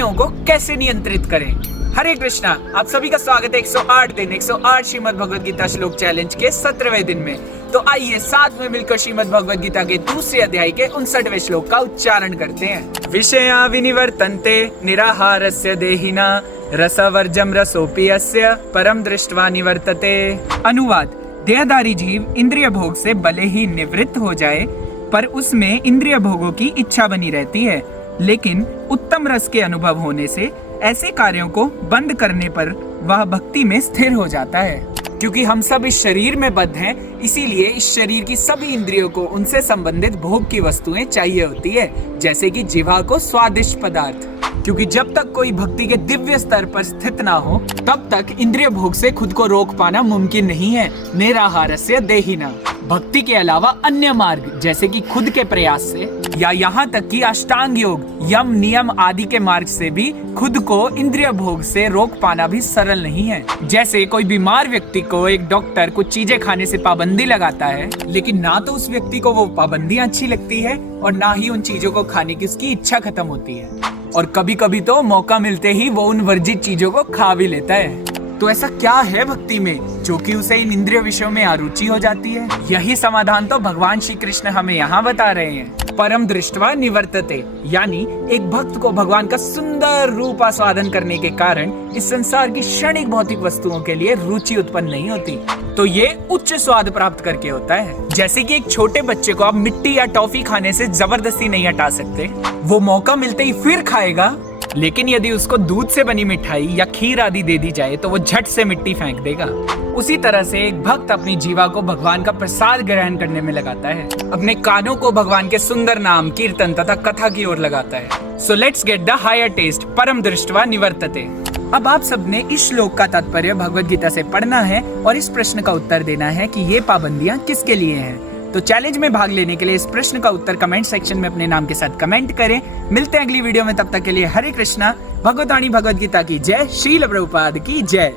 इंद्रियों को कैसे नियंत्रित करें। हरे कृष्णा, आप सभी का स्वागत है 108 दिन 108 श्रीमद् भगवद गीता श्लोक चैलेंज के 17वें दिन में। तो आइए साथ में मिलकर श्रीमद् भगवद गीता के दूसरे अध्याय के 59वें श्लोक का उच्चारण करते हैं। विषया विनिवर्तन्ते निराहारस्य देहिना रसवर्जम रसोपि यस्य परम दृष्ट्वा निवर्तते। अनुवाद: देहधारी जीव इंद्रिय भोग से भले ही निवृत्त हो जाए पर उसमें इंद्रिय भोगों की इच्छा बनी रहती है, लेकिन उत्तम रस के अनुभव होने से ऐसे कार्यों को बंद करने पर वह भक्ति में स्थिर हो जाता है। क्योंकि हम सब इस शरीर में बद्ध हैं, इसीलिए इस शरीर की सभी इंद्रियों को उनसे संबंधित भोग की वस्तुएं चाहिए होती है, जैसे कि जिह्वा को स्वादिष्ट पदार्थ। क्योंकि जब तक कोई भक्ति के दिव्य स्तर पर स्थित ना हो तब तक इंद्रिय भोग से खुद को रोक पाना मुमकिन नहीं है। निराहारस्य देहिना, भक्ति के अलावा अन्य मार्ग जैसे कि खुद के प्रयास से या यहाँ तक कि अष्टांग योग, यम नियम आदि के मार्ग से भी खुद को इंद्रिय भोग से रोक पाना भी सरल नहीं है। जैसे कोई बीमार व्यक्ति को एक डॉक्टर कुछ चीजें खाने से पाबंदी लगाता है, लेकिन ना तो उस व्यक्ति को वो पाबंदियां अच्छी लगती है और ना ही उन चीजों को खाने की उसकी इच्छा खत्म होती है, और कभी कभी तो मौका मिलते ही वो उन वर्जित चीजों को खा भी लेता है। तो ऐसा क्या है भक्ति में जो कि उसे इन इंद्रिय विषयों में अरुचि हो जाती है? यही समाधान तो भगवान श्री कृष्ण हमें यहाँ बता रहे हैं। परम दृष्ट्वा निवर्तते, यानी एक भक्त को भगवान का सुंदर रूप आस्वादन करने के कारण इस संसार की क्षणिक भौतिक वस्तुओं के लिए रुचि उत्पन्न नहीं होती, तो ये उच्च स्वाद प्राप्त करके होता है। जैसे कि एक छोटे बच्चे को आप मिट्टी या टॉफी खाने से जबरदस्ती नहीं हटा सकते, वो मौका मिलते ही फिर खाएगा, लेकिन यदि उसको दूध से बनी मिठाई या खीर आदि दे दी जाए तो वो झट से मिट्टी फेंक देगा। उसी तरह से एक भक्त अपनी जीवा को भगवान का प्रसाद ग्रहण करने में लगाता है, अपने कानों को भगवान के सुंदर नाम, कीर्तन तथा कथा की ओर लगाता है। So let's get the higher taste, परम दृष्ट्वा निवर्तते। अब आप सबने इस श्लोक का तात्पर्य भगवद गीता से पढ़ना है और इस प्रश्न का उत्तर देना है कि ये पाबंदियां किसके लिए हैं। तो चैलेंज में भाग लेने के लिए इस प्रश्न का उत्तर कमेंट सेक्शन में अपने नाम के साथ कमेंट करें। मिलते हैं अगली वीडियो में, तब तक के लिए हरे कृष्णा। भगवताणी भगवद गीता की जय। श्रील प्रभुपाद की जय।